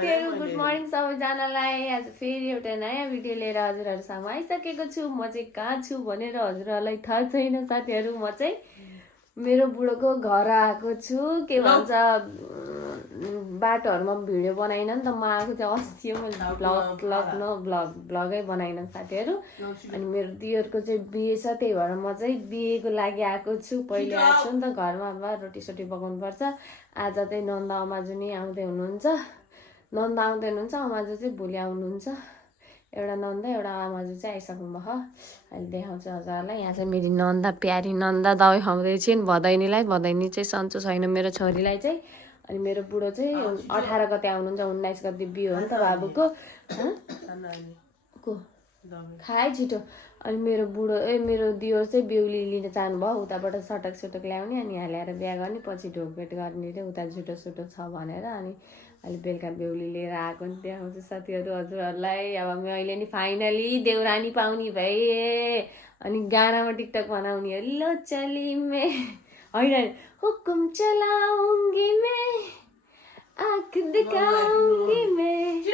साथीहरु good morning सबैजनालाई। आज फेरि एउटा नयाँ भिडियो लिएर हजुरहरुसँग आइसकेको छु। म चाहिँ कहाँ छु भनेर हजुरहरुलाई थाहा छैन साथीहरु। म चाहिँ मेरो बुढोको घर आएको छु। के भन्छ बाटोहरुमा भिडियो बनाइन नि त। म आएको चाहिँ अस्ति मैले ब्लगै बनाइन साथीहरु। अनि मेरो दियरको चाहिँ बिहे छ, त्यही भएर म चाहिँ बिहेको लागि आएको छु। पहिले आएको छु नि त घरमा, अब रोटी सोटी पकाउनु पर्छ। आज चाहिँ नन्द अमाजु नि आउँदै हुनुहुन्छ। नन्द आउँदै हुनुहुन्छ, अमाजु चाहिँ भोलि आउनुहुन्छ। एउटा नन्द एउटा अमाजु चाहिँ आइसक्नु भयो। अहिले देखाउँछु हजुरलाई। यहाँ चाहिँ मेरी नन्दा, प्यारी नन्दा दबाई खुवाउँदै छिन् भदैनीलाई। भदैनी चाहिँ सन्चो छैन मेरो छोरीलाई चाहिँ। अनि मेरो बुढो चाहिँ 18 गते आउनुहुन्छ, 19 गते बिहे हो नि त बाबुको। को खाए छिटो। अनि मेरो बुढो मेरो दियोर चाहिँ बेहुली लिन जानुभयो। उताबाट सटक सटक ल्याउने अनि यहाँ ल्याएर बिहा गर्ने, पछि ढोकभेट गर्ने रे उता झुटो सुटो छ भनेर। अनि अहिले बेलुका बेहुली लिएर आएको नि देखाउँछु साथीहरु हजुरहरूलाई। अब मैले नि फाइनली देउरानी पाउने भए। अनि गानामा टिकटक बनाउने हो। लो चली मैं होइन हुकुम चलाऊंगी मैं, आँख दिखाऊंगी मैं,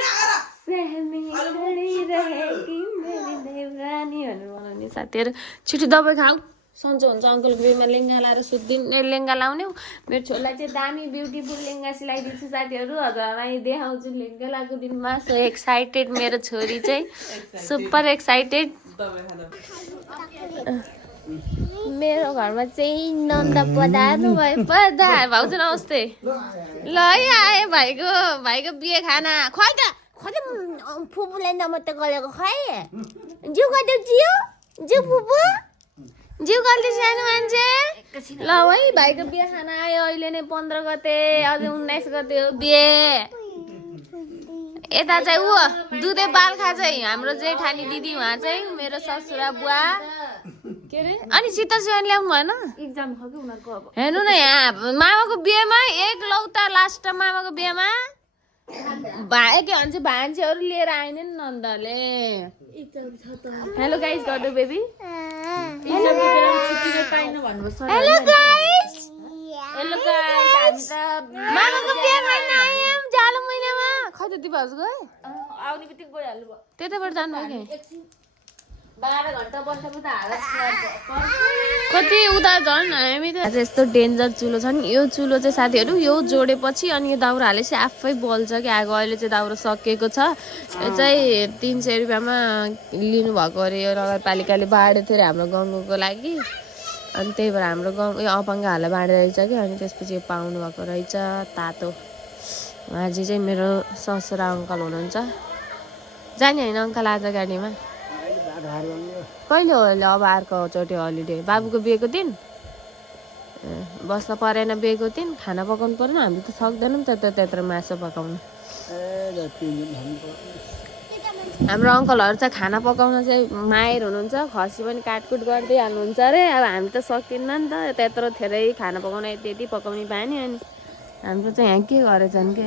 सहमी खड़ी रहेगी मेरी देवरानी भनेर बनाउने साथीहरु। छिटो दबाई खाऊ, सन्चो हुन्छ। अङ्कलको बिहेमा लेङ्गा लाएर सुत्दिन, लेङ्गा लाउने। मेरो छोरीलाई चाहिँ दामी ब्युटिफुल लेङ्गा सिलाइदिन्छु साथीहरु। हजुरलाई देखाउँछु लेङ्गा लगाएको दिनमा। सो एक्साइटेड मेरो छोरी चाहिँ, सुपर एक्साइटेड। मेरो घरमा चाहिँ नन्द पधार्नु भयो। भाउजू नमस्ते। ल है आए भाइको बिहे खाना। खुवाइ त खोइ फुपूलाई नमस्ते गरेको खै। जिउ गरिदेऊ जिउ फुपू जिउ गल्ती सानो मान्छे। ल है भाइको बिहे खाना आयो। अहिले नै 15 गते, अझ 19 गते हो बिहे। यता चाहिँ ऊ दुधे बालखा चाहिँ हाम्रो जेठानी दिदी, उहाँ चाहिँ मेरो ससुरा बुवा के अरे। अनि सीता सिवान ल्याउनु भएन एक्जाम छ कि उनीहरूको। अब हेर्नु न यहाँ मामाको बिहेमा एक लौता लास्ट मामाको बिहेमा के भन्छ भान्जीहरू लिएर आएन नि नन्दले। हेलो गाइस गर्दो baby. Hello guys. Hello guys. मामाको बिहे खाइन आयौँ जालो महिनामा। खै त दिपाहरु गए आउने बित्तिकै गइहाल्नु भयो। त्यताबाट जानु भयो कि 12 घण्टा बसेको त हालत कति उता झन्। हामी त आज यस्तो डेन्जर चुलो छ नि। यो चुलो चाहिँ साथीहरु यो जोडेपछि अनि यो दाउरा हालेपछि आफै बल्छ कि आगो। अहिले चाहिँ दाउरा सकिएको छ। यो चाहिँ 300 रुपियाँमा लिनु भएको अरे यो नगरपालिकाले बाँडेको थियो हाम्रो गाउँको लागि। अनि त्यही भएर हाम्रो गाउँ यो अपाङ्गहरूलाई बाँडेको रहेछ कि। अनि त्यसपछि यो पाउनु भएको रहेछ तातो। आज चाहिँ मेरो ससुरा अङ्कल हुनुहुन्छ। जाने होइन अङ्कल आज गाडीमा? कहिले हो अब अर्को चोटि हलिडे? बाबुको बिहेको दिन बस्न परेन। बिहेको दिन खाना पकाउनु परेन। हामी त सक्दैनौँ त्यत्रो मासु पकाउनु। हाम्रो अङ्कलहरू चाहिँ खाना पकाउन चाहिँ माहिर हुनुहुन्छ। खसी पनि काटकुट गर्दै हाल्नुहुन्छ अरे। अब हामी त सकिन्न नि त त्यत्रो धेरै खाना पकाउन। यति पकाउने बानी। अनि हाम्रो चाहिँ यहाँ के गरेछन् के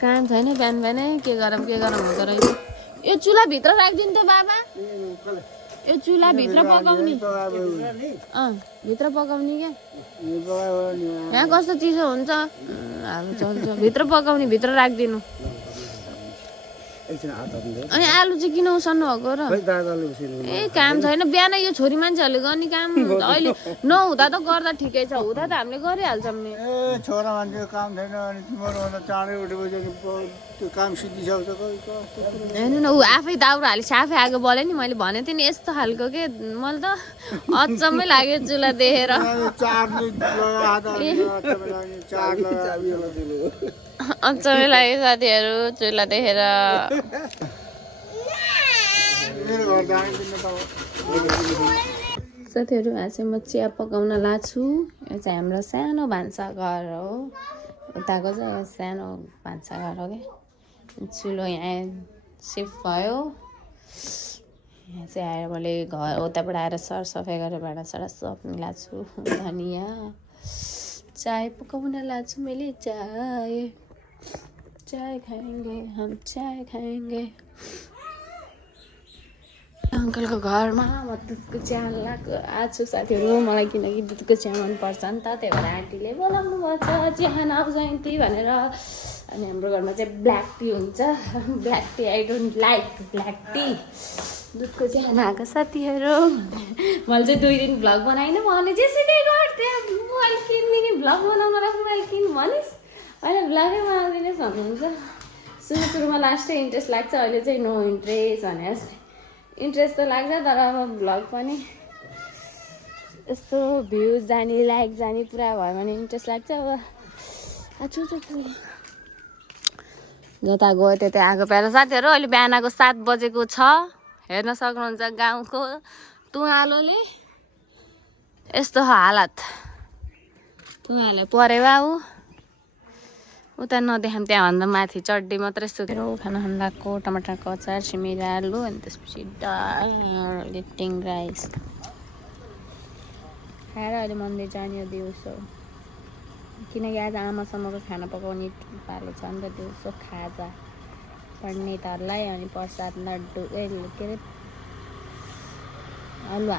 काम छैन। बिहान बिहानै के गरौँ हुँदो रहेछ। यो चुल्हा भित्र राखिदिनु त बाबा। यो चुल्हा भित्र पकाउने भित्र पकाउने क्या। यहाँ कस्तो चिसो हुन्छ। हामी चल्छ भित्र पकाउने, भित्र राखिदिनु। अनि आलु चाहिँ किन उसाल्नु भएको र? काम छैन। बिहान यो छोरी मान्छेहरूले गर्ने काम अहिले नहुँदा त गर्दा ठिकै छ, हुँदा त हामीले गरिहाल्छौँ नि। छोरा मान्छेको काम छैन अनि तिमीहरूभन्दा चाँडै उठेपछि त्यो काम सिद्धिसक्छ। हेर्नु न ऊ आफै दाउरा हालेपछि आफै आगो बल्यो नि। मैले भनेको थिएँ नि यस्तो खालको के। मैले त अचम्मै लाग्यो चुल्हा देखेर। अचम्मै लाग्यो साथीहरू चुल्हा देखेर। साथीहरू आज चाहिँ म चिया पकाउन लाग्छु। यो चाहिँ हाम्रो सानो भान्साघर हो। उताको चाहिँ सानो भान्साघर हो क्या। चुलो यहाँ सिफ्ट भयो। यहाँ चाहिँ आएर मैले घर उताबाट आएर सरसफाइ गरेर भाँडासाँडा सब मिलाएको छु। धनिया चाय पकाउन लाग्छु मैले। चाय खाएंगे हम, चाय खाएंगे। अङ्कलको घरमा म दुधको चिया लगाएको आएको साथीहरू। मलाई किनकि दुधको चिया मनपर्छ नि त, त्यही भएर आन्टीले बोलाउनु भएको छ चिया खान आऊ जयन्ती भनेर। अनि हाम्रो घरमा चाहिँ ब्ल्याक टी हुन्छ black T I don't like black tea दुधको चाहिँ खानाको साथीहरू मैले चाहिँ 2 दिन भ्लग बनाइन भने जेसुकै गर्थेँ मोबाइल किन्ने कि भ्लग बनाउनलाई मोबाइल किन भनिस् अहिले भ्लगै बनाउँदिनस् भन्नुहुन्छ सुरुमा लास्टै इन्ट्रेस्ट लाग्छ अहिले चाहिँ नो इन्ट्रेस्ट भने जस्तै इन्ट्रेस्ट त लाग्छ तर अब भ्लग पनि यस्तो भ्युज जाने लाइक जाने पुरा भयो भने इन्ट्रेस्ट लाग्छ अब आछु जता गयो त्यतै आएको प्यारो साथीहरू अहिले बिहानको 7 बजेको छ हेर्न सक्नुहुन्छ गाउँको तुवालोले यस्तो हालत तुवाले परे बाबु उता नदेखाम त्यहाँभन्दा माथि चड्डी मात्रै सुकेर खाना खान लाग्को टमाटरको अचार सिमी आलु अनि त्यसपछि दाल लिफ्टिङ राइस खाएर अहिले मन्दिर जाने हो दिउँसो किनकि आज आमासम्मको खाना पकाउने पालो छ नि त दिउँसो खाजा पढ्ने तरलाई अनि प्रसाद लड्डु के अरे हलुवा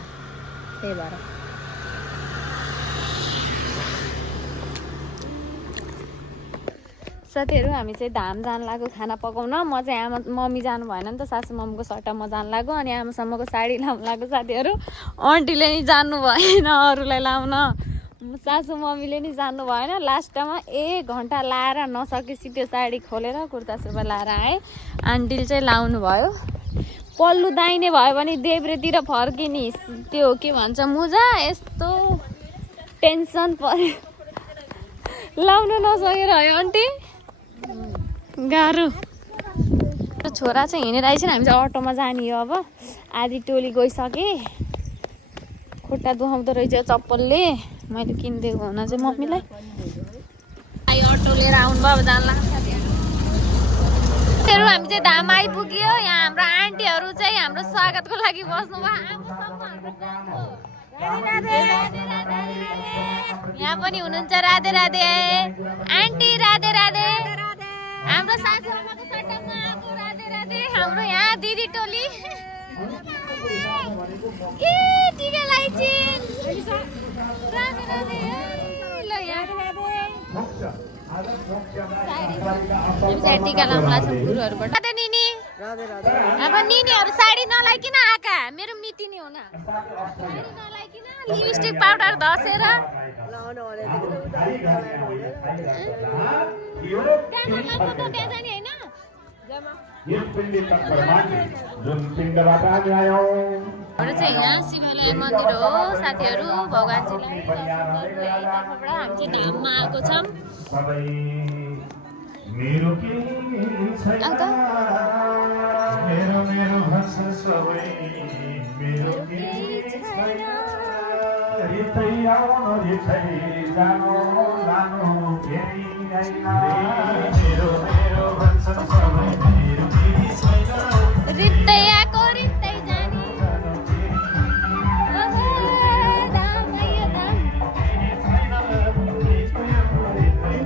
त्यही भएर साथीहरू हामी चाहिँ धाम जान लाग्यो खाना पकाउन म चाहिँ आमा मम्मी जानु भएन नि त सासु मम्मीको सट्टा म जानु लाग्यो अनि आमासम्मको साडी लाउनु लाग्यो साथीहरू आन्टीले नि जानु भएन अरूलाई लाउन सासु मम्मीले नि जानु भएन लास्टमा 1 घन्टा लाएर नसकेपछि त्यो साडी खोलेर कुर्ता सुरुवाल लाएर आएँ आन्टीले चाहिँ लाउनु भयो पल्लु दाहिने भयो भने देब्रेतिर फर्किने त्यो के भन्छ मुजा यस्तो टेन्सन पर्यो लाउनु नसकेर है आन्टी गाह्रो छोरा चाहिँ हिँडेर आइसक्यो हामी चाहिँ अटोमा जाने हो अब आधी टोली गइसके खुट्टा दुखाउँदो रहेछ चप्पलले मैले किनिदिएको हुन चाहिँ मम्मीलाई अटो लिएर आउनु भयो अब जान लाग्छ साथीहरू हामी चाहिँ धाम आइपुग्यो यहाँ हाम्रो आन्टीहरू चाहिँ हाम्रो स्वागतको लागि बस्नु भयो यहाँ पनि हुनुहुन्छ राधे राधे आन्टी राधे राधे हाम्रो सासुआमाको सट्टामा आएको राधे राधे हाम्रो यहाँ दिदी टोली ए टिका लाइछिन् राधे राधे ल यहाँ टिका लाउनु लाग्छ गुरुहरूबाट राधे निनी अब निनीहरू साडी नलाइकिन आका मेरो मिटिनी हो न साडी नलाइकिन लिपस्टिक पाउडर धसेर चाहिँ यहाँ शिवालय मन्दिर हो साथीहरू भगवानजीलाई हामी चाहिँ धाममा आएको छौँ रित्तै आएको रित्तै जाने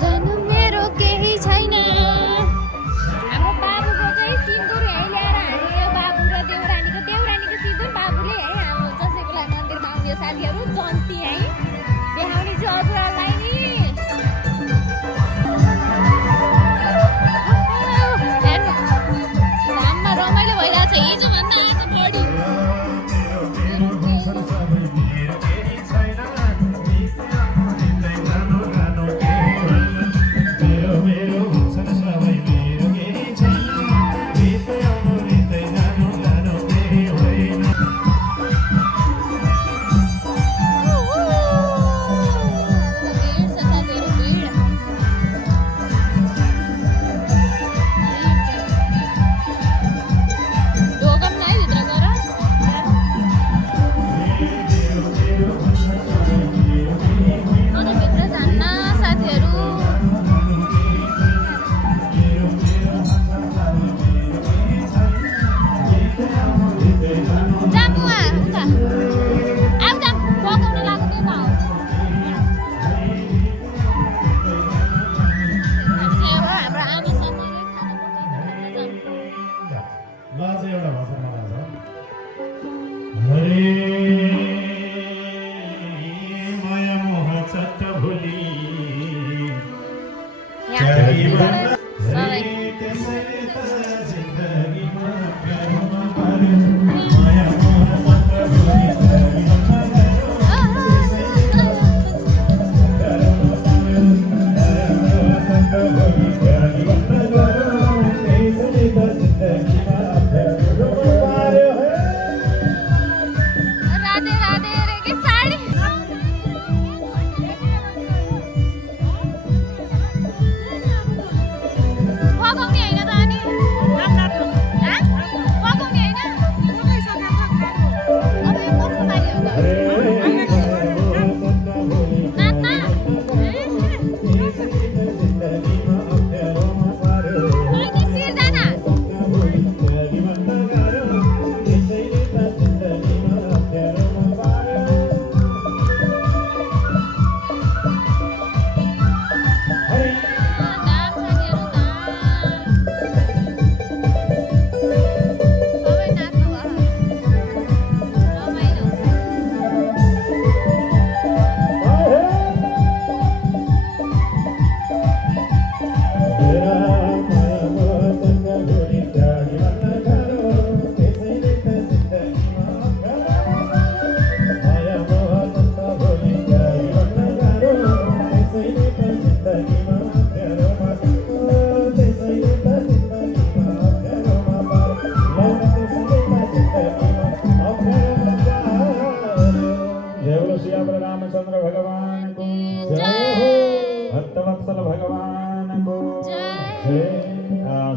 जानु मेरो केही छैन हाम्रो बाबुको चाहिँ सिन्दुर यहीँ ल्याएर हाल्ने बाबु र देउरानीको सिन्दुर बाबुले यहीँ हाल्नुहुन्छ त्यसको लागि मन्दिरमा आउने साथीहरू जन्ती है देखाउने चाहिँ हजुरहरूलाई नि धाममा रमाइलो भइरहेको छ हिजो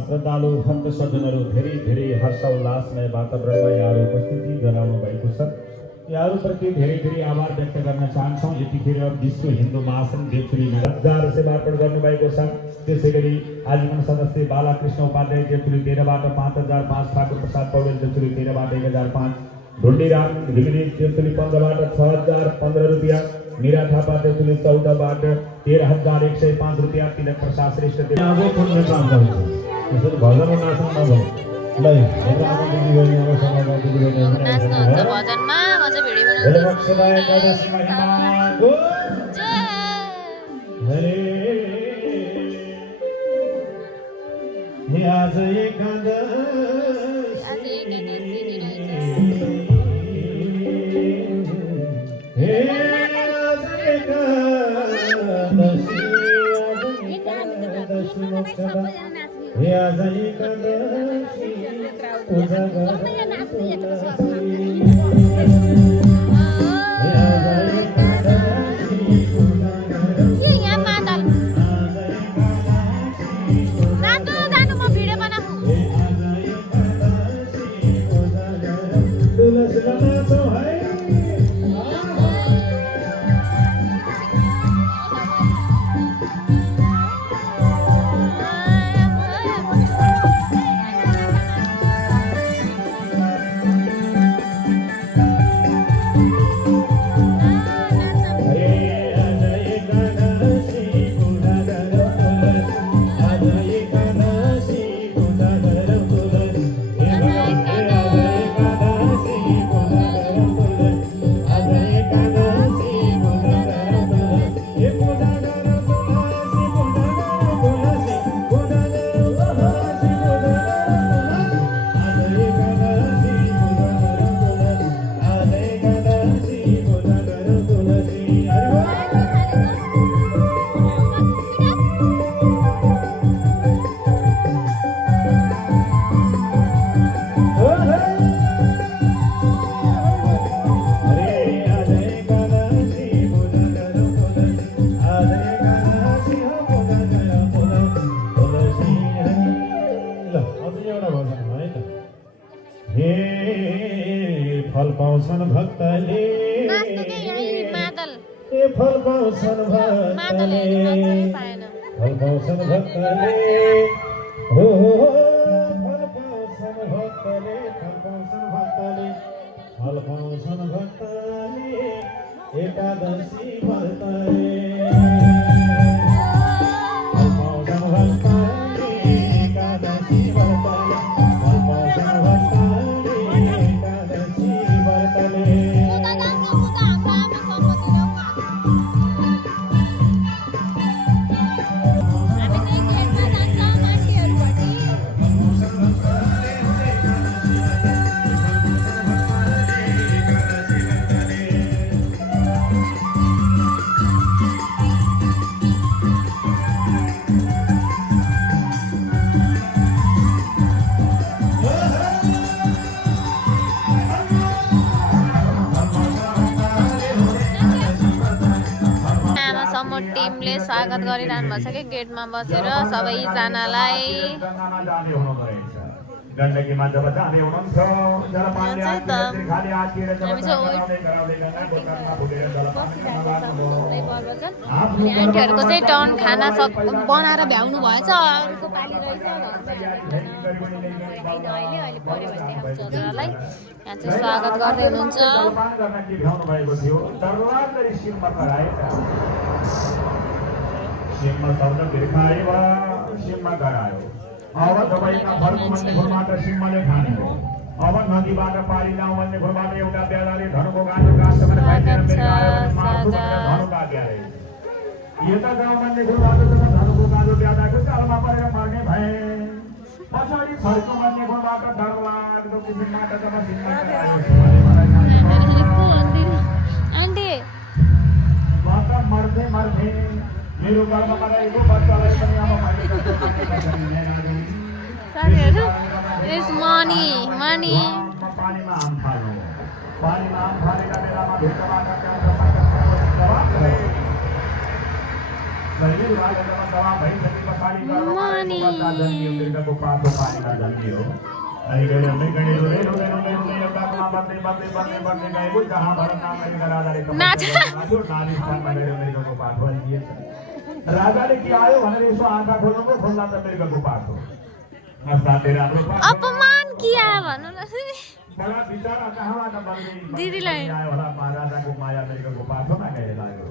श्रद्धालु भक्त सज्जनहरू धेरै धेरै हर्षोल्लासमय वातावरणमा यहाँहरू उपस्थिति जनाउनु भएको छ। यहाँहरूप्रति धेरै धेरै आभार व्यक्त गर्न चाहन्छौँ। यतिखेर विश्व हिन्दू महासङ्घ देवचुली हजार सेवार्पण गर्नुभएको छ। त्यसै गरी आजीवन सदस्य बालाकृष्ण उपाध्याय देवचुली 13बाट 5,005, ठाकुर प्रसाद पौडेल देवचुली 13बाट 1,005, ढुण्डीराम घिमिरे देवचुली 15बाट 6,015 रुपियाँ, मीरा थापा देवचुली 14बाट 13,105 रुपियाँ, तिलक प्रसाद श्रेष्ठ भजन नाच्नु नभयो नाच्नुहुन्छ भजनमा म चाहिँ भिडियो बनाउँछु आज एकादशी फल पाउँछन् भक्तले फल पाउँछन् भक्तले फल पाउँछन् भक्तले हो फल पाउँछन् भक्तले फल पाउँछन् भक्तले फल पाउँछन् भक्तले एकादशी व्रतले फल पाउँछन् भक्तले एकादशी व्रतले फल पाउँछन् भक्तले एकादशी व्रतले टिमले स्वागत गरिरहनु भएको छ कि गेटमा बसेर सबैजनालाई गण्डकीमा जब जाने हुनुहुन्छ आन्टीहरूको चाहिँ टर्न खाना बनाएर भ्याउनु भएछ अरूको पाली रहेछ अहिले पऱ्यो भने हजुरलाई यहाँ चाहिँ स्वागत गर्दै हुनुहुन्छ अब तपाईँका फर्को भन्ने घुरबाट सिंहले खाने हो अब नदीबाट पारी लाउँ भन्ने घुरबाट एउटा बेलाले धनुको गाँठो गाँसमा खाइदिएर धनुको आज्ञा रहे यता गाउँ भन्ने घुरबाट धनुको गाँठो ब्यादाको चालमा परेर मर्ने भए पछाडि फर्को भन्ने घुरबाट डर लाग्दो किसिमबाट जब सिंहले मर्थे मर्थे मेरो घरमा रहेको बच्चालाई पनि अब साथीहरू यस मनी मनी पानीमा हाम फाल्नु पानीमा हाम फालेका बेलामा भित्रबाट शरीर भागमा दवा भइसकेपछि अनि गणी एउटा बन्दै गएको जहाँ राजाले के आयो भनेर यसो आँखा खोल्नुको खोल्दा त मृगको पाठ हो। अपमान किया भन्नु न बडा बिचारा कहाँबाट बन्दै दिदीलाई आयो होला राजाको माया मृगको पाठ हो न कहिले लाग्यो।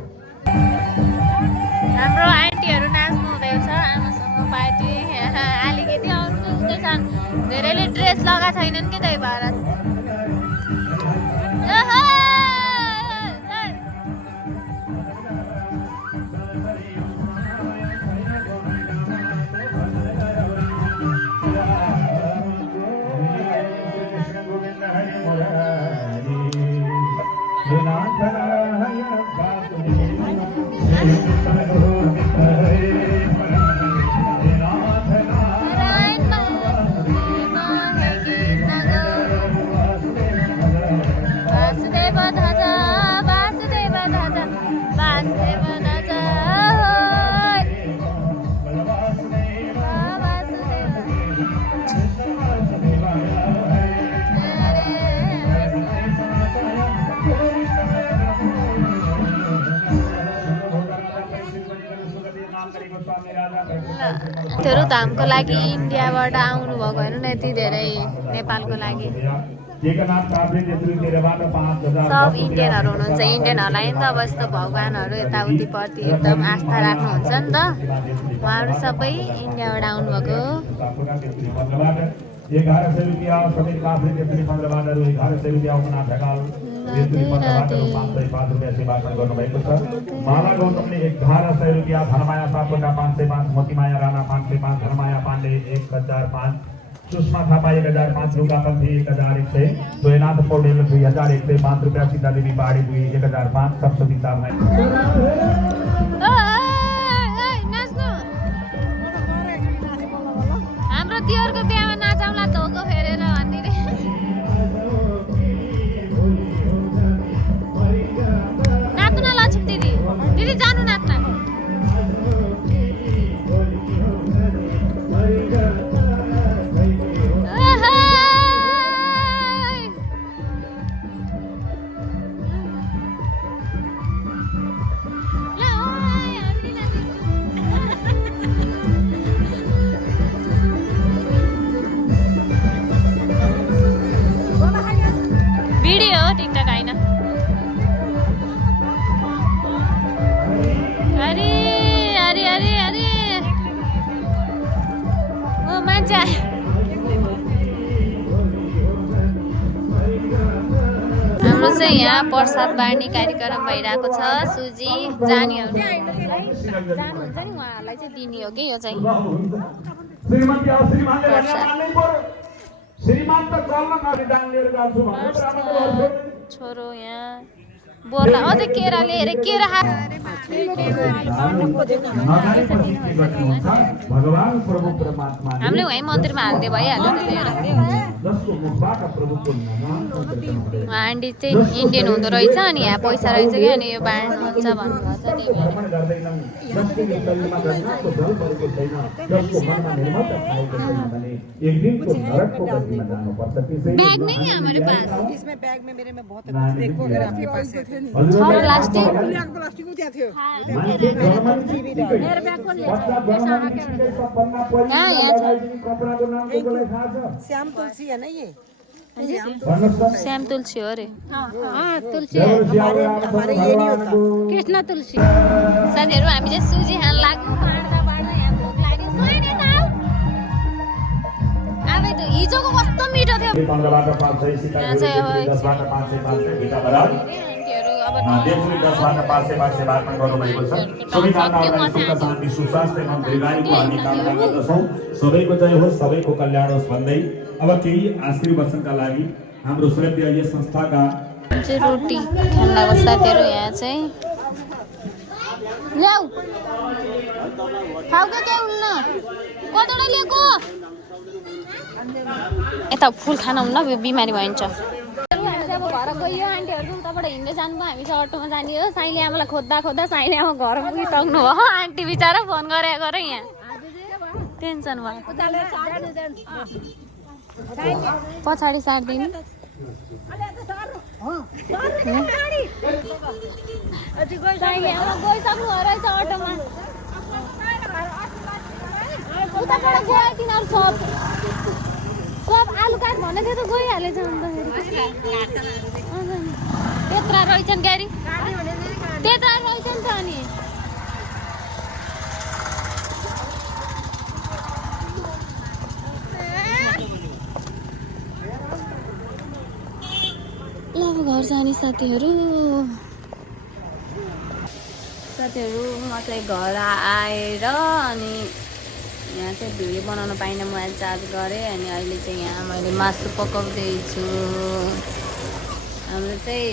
हाम्रो आन्टीहरू नाच्नु हुँदैछ आमासँग पार्टी अलिकति आउँदैछन् धेरैले ड्रेस लगाएको छैनन् कि त्यही भएर तेरो धामको लागि इन्डियाबाट आउनु भएको होइन यति धेरै नेपालको लागि सब इन्डियनहरू हुनुहुन्छ इन्डियनहरूलाई नि त अब यस्तो भगवान्हरू यताउतिप्रति एकदम आस्था राख्नुहुन्छ नि त उहाँहरू सबै इन्डियाबाट आउनुभएको 1100 रुपया सबै काफले त्यसरी मन्दिरबाटहरू 1100 रुपया अपना ढकाल त्यसरी मन्दिरबाटहरू 505 रुपया सेवा गर्नुभएको छ। माला गौतमले 1100 रुपया, धर्माया सापकोटा 505, मोतीमाया राणा 505, धर्माया पाण्डे 1005, सुषमा थापा 1005, दुर्गा पन्थी 1101, सोयनाथ पौडेल 2105 रुपया, सीता देवी पहाडी 1005, सप्तमी सामना हाम्रो तिहारको बिहामा नाचौँला धोको फेरेर भन्दिने नाच्नु न लक्ष्मी दिदी दिदी जानु नाच्न हाम्रो चाहिँ यहाँ प्रसाद बाँड्ने कार्यक्रम भइरहेको छ। सुजी जानेहरूले जानुहुन्छ नि उहाँहरूलाई चाहिँ दिने हो कि यो चाहिँ छोरो यहाँ बोर्ला अझै केरा लिएर केरा हामीले वहीँ मन्दिरमा हाल्दै भइहाल्यो आन्टी चाहिँ इन्डियन हुँदो रहेछ अनि यहाँ पैसा रहेछ कि अनि यो बाँड्नुहुन्छ भन्नुभएको छ बैग नहीं है हमारे पास इसमें बैग में मेरे में बहुत देखो अगर आपके पास है प्लास्टिक प्लास्टिक को क्या थे मेरे बैग को ले श्याम तुलसी है ना ये श्याम तुलसी हो रे हाँ तुलसी हमारे ये नहीं होता कृष्ण तुलसी साथीहरु हामी चाहिँ सुजी खान लाग्यौं बाँड्दा बाँड्दा यहाँ भोक लाग्यो सोइने त आबै त हिजोको कस्तो मिठो थियो यहाँ चाहिँ सबैको जय होस् सबैको कल्याण होस् भन्दै अब केही आशीर्वचनका लागि हाम्रो श्रद्धेय संस्थाका रोटी खान लाग्यो साथीहरु यहाँ चाहिँ ल्याउ खाउका के हुन्न कतडा ल्याएको यता फुल खान हुन्न बिमारी भइन्छ अब घर गयो आन्टीहरु उताबाट हिँड्दै जानुभयो हामी चाहिँ अटोमा जाने हो साइले आमालाई खोज्दा खोज्दा साइले आमा घर पुगिसक्नु भयो आन्टी बिचारा फोन गरे यहाँ टेन्सन भयो पछाडि सार्दिनु गइसक्नु रहेछ अटोमा उताबाट गयो तिनीहरू सब आलु काट भने थियो त गइहालेछ अन्तखेरि त्यत्रा रहेछन् गाडी त्यत्रा रहेछन् त अनि अब घर जाने साथीहरू म चाहिँ घर आएर अनि यहाँ चाहिँ भिडियो बनाउन पाइनँ मोबाइल चार्ज गरेँ अनि अहिले चाहिँ यहाँ मैले मासु पकाउँदैछु हाम्रो चाहिँ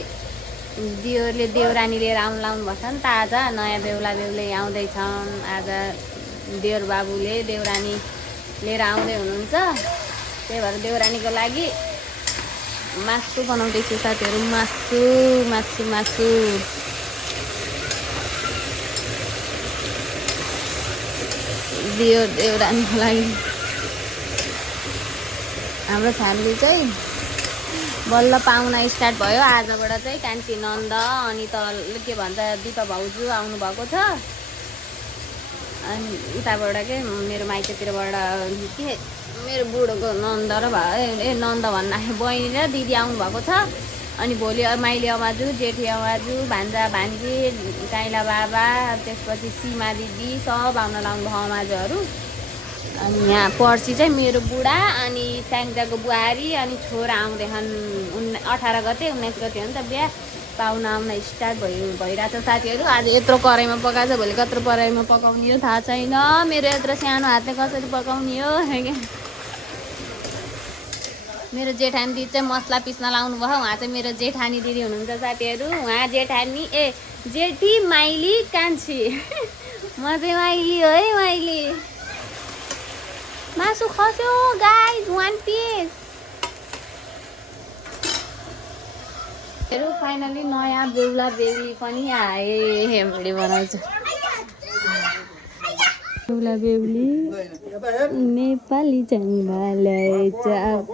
दियोरले देउरानी लिएर आउनु लाउनु भएको छ नि त आज नयाँ बेहुला बेहुली आउँदैछन् आज देउर बाबुले देउरानी लिएर आउँदै हुनुहुन्छ त्यही भएर देउरानीको लागि मासु बनाउँदैछु साथीहरू मासु मासु मासु देउरानीको लागि हाम्रो फ्यामिली चाहिँ बल्ल पाहुना स्टार्ट भयो आजबाट चाहिँ कान्छी नन्द अनि तल के भन्छ दिपा भाउजू आउनु भएको छ अनि उताबाट के मेरो माइतीतिरबाट के मेरो बुढोको नन्द र नन्द भन्दाखेरि बहिनी र दिदी आउनु भएको छ अनि भोलि माइली अमाजु जेठी अमाजु भान्जा भान्जी काइला बाबा त्यसपछि सीमा दिदी सब आउन लाउनु भयो अमाजुहरू अनि यहाँ पर्सि चाहिँ मेरो बुढा अनि स्याङ्जाको बुहारी अनि छोरा आउँदैछन् 18 गते 19 गते हो नि त बिहा पाहुना आउन स्टार्ट भइरहेछ साथीहरू आज यत्रो कराईमा पकाएको छ भोलि कत्रो कराईमा पकाउने हो थाहा छैन मेरो यत्रो सानो हातले कसरी पकाउने हो मेरो जेठानी दिदी चाहिँ मसला पिस्न लाउनु भयो उहाँ चाहिँ मेरो जेठानी दिदी हुनुहुन्छ साथीहरू उहाँ जेठानी जेठी माइली कान्छी म चाहिँ माइली हो है माइली मासु खस्यो गाइज 1 पिस फाइनली नयाँ बेहुला बेहुली पनि आए भिडियो बनाउँछु बेहुला बेहुली नेपाली जङ्गललाई चाप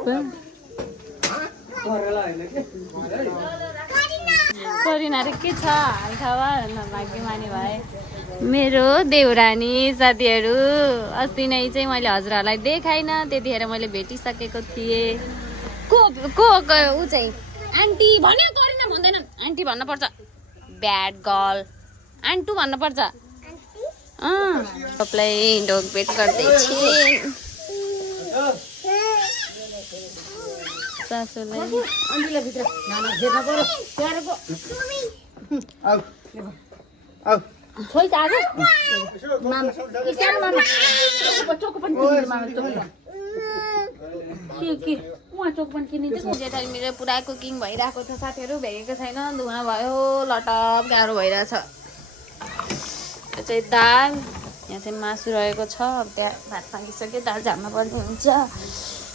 करिना रे के छ हालखबर भाग्यमानी भए मेरो देउरानी साथीहरू अस्ति नै चाहिँ मैले हजुरहरूलाई देखाइनँ त्यतिखेर मैले भेटिसकेको थिएँ को ऊ चाहिँ आन्टी भन्यो करिना भन्दैनन् आन्टी भन्नुपर्छ ब्याड गर्ल आन्टु भन्नुपर्छ सबलाई ढोकभेट गर्दैछु सासूलाई जेठानी मेरो पुरा कुकिङ भइरहेको छ साथीहरू भेटेको छैन धुवा भयो लटप गाह्रो भइरहेछ यो चाहिँ दाल यहाँ चाहिँ मासु रहेको छ अब त्यहाँ भात पाकिसक्यो दाल झाल्न पर्ने हुन्छ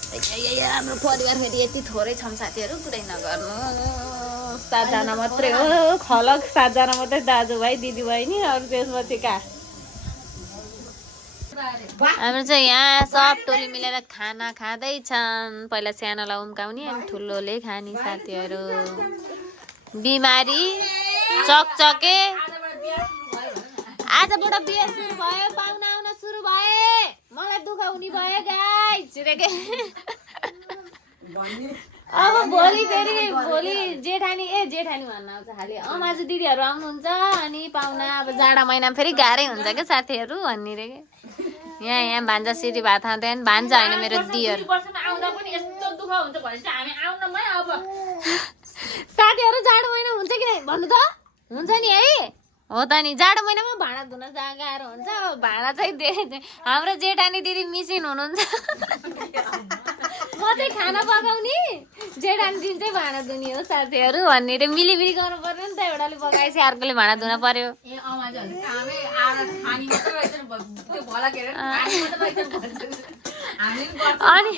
हाम्रो परिवार फेरि यति थोरै छौँ साथीहरू कुरै नगर्नु 7 जना मात्रै हो खलक 7 जना मात्रै दाजुभाइ दिदीबहिनी अरू त्यसपछि कहाँ हाम्रो चाहिँ यहाँ सब टोली मिलेर खाना खाँदैछन् पहिला सानोलाई उम्काउने अनि ठुलोले खाने साथीहरू बिमारी चकचके आजबाट बिहे सुरु भयो पाहुना आउन सुरु भए मलाई दुःख हुने भयो गाइस अब भोलि जेठानी भन्न आउँछ खालि अमाजु दिदीहरू आउनुहुन्छ अनि पाहुना अब जाडा महिनामा फेरि गाह्रै हुन्छ क्या साथीहरू भन्ने रे यहाँ भान्जा सिरी भात खाँदैन भान्जा होइन मेरो दियर साथीहरू जाडो महिना हुन्छ कि नै भन्नु त हुन्छ नि है हो त नि जाडो महिनामा भाँडा धुन गाह्रो हुन्छ अब भाँडा चाहिँ हाम्रो जेठानी दिदी मिसिन हुनुहुन्छ म चाहिँ खाना पकाउने जेठानी दिदी चाहिँ भाँडा धुने हो साथीहरू भन्ने रे मिलिमिली गर्नु पर्यो नि त एउटाले पकाएपछि अर्कोले भाँडा धुन पर्यो अनि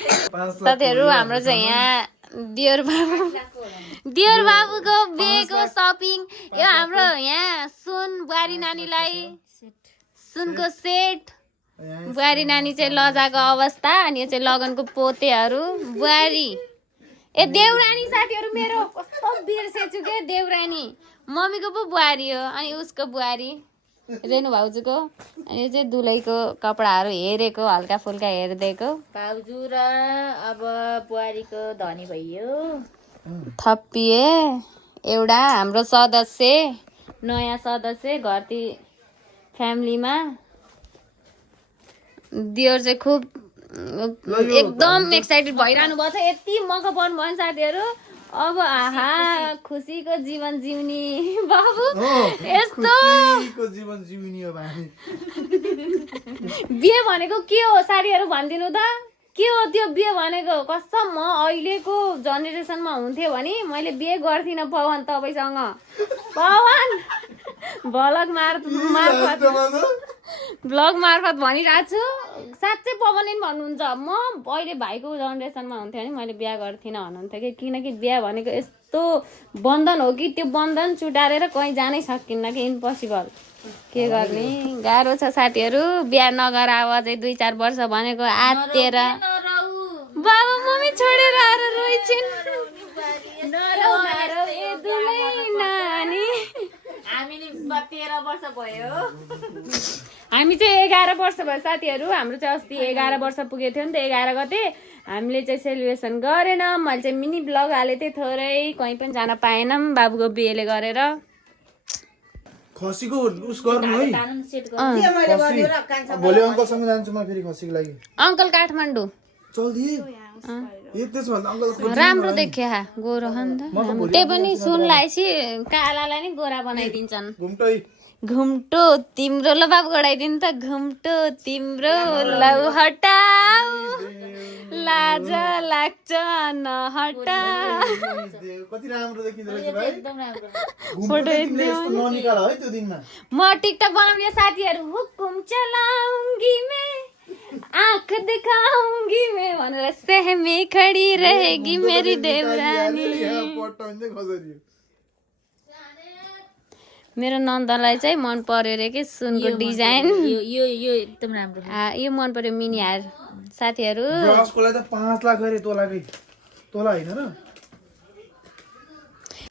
साथीहरू हाम्रो चाहिँ यहाँ दियोर बाबुको बिहेको सपिङ यो हाम्रो यहाँ सुन बुहारी नानीलाई सुनको सेट बुहारी नानी चाहिँ लजाको अवस्था अनि यो चाहिँ लगनको पोतेहरू बुहारी ए देउरानी साथीहरू मेरो कस्तो बिर्सेछु के देउरानी मम्मीको पो बुहारी हो अनि उसको बुहारी रेणु भाउजूको अनि यो चाहिँ दुलैको कपडाहरू हेरेको हल्का फुल्का हेरिदिएको भाउजू र अब बुहारीको धनी भइयो थपिए एउटा हाम्रो सदस्य नयाँ सदस्य घरती फ्यामिलीमा दियोर चाहिँ खुब एकदम एक्साइटेड भइरहनु भएको छ यति मको पर्नु भयो साथीहरू अब आहा खुसीको जीवन जिउने बाबु यस्तो जीवन जिउने हो भाइ बिहे भनेको के हो साथीहरू भनिदिनु त के हो त्यो बिहे भनेको कसम म अहिलेको जेनेरेसनमा हुन्थ्यो भने मैले बिहे गर्थिनँ पवन तपाईँसँग पवन ब्लग मार्फत भनिरहेको छु साँच्चै पवनले पनि भन्नुहुन्छ म अहिले भाइको जेनेरेसनमा हुन्थ्यो भने मैले बिहा गर्थिनँ भन्नुहुन्थ्यो कि किनकि बिहा भनेको यस्तो बन्धन हो कि त्यो बन्धन चुटारेर कहीँ जानै सकिन्न कि इम्पोसिबल के गर्ने गाह्रो छ साथीहरू बिहा नगर अझै 2-4 वर्ष भनेको आत्तिएर बाबा मम्मी छोडेर आएर रोइछिन् नानी हामी चाहिँ 11 वर्ष भयो साथीहरू हाम्रो चाहिँ अस्ति 11 वर्ष पुगेको थियो नि त 11 गते हामीले चाहिँ सेलिब्रेसन गरेन मैले चाहिँ मिनी ब्लग हालेको थिएँ थोरै कहीँ पनि जान पाएनौँ बाबुको बिहेले गरेर खसीको उस गर्नु है भोलि अङ्कलसँग जान्छु म फेरि खसीको लागि अङ्कल काठमाडौँ राम्रो देखिया गोरो त्यही पनि सुन लगाएपछि कालालाई नि गोरा बनाइदिन्छन् घुम्टो तिम्रो ल बाबु गराइदिनु त घुम्टो तिम्रो लौ हटाऊ लाज लाग्छ नहटा कति राम्रो देखिँदो रहेछ भाइ फोटो ननिकाल है त्यो दिनमा म टिकटक बनाउने साथीहरू हुकुम चलाऊंगी मैं आंख दिखाऊंगी मैं भनेर सहमे खडी रहेगी मेरी देवरानी मेरो नन्दलाई चाहिँ मन पर्यो रे के सुनको डिजाइन यो एकदम राम्रो यो मन पर्यो मिनी हार साथीहरू ब्रसको लागि त 5 लाख अरे तोला हैन र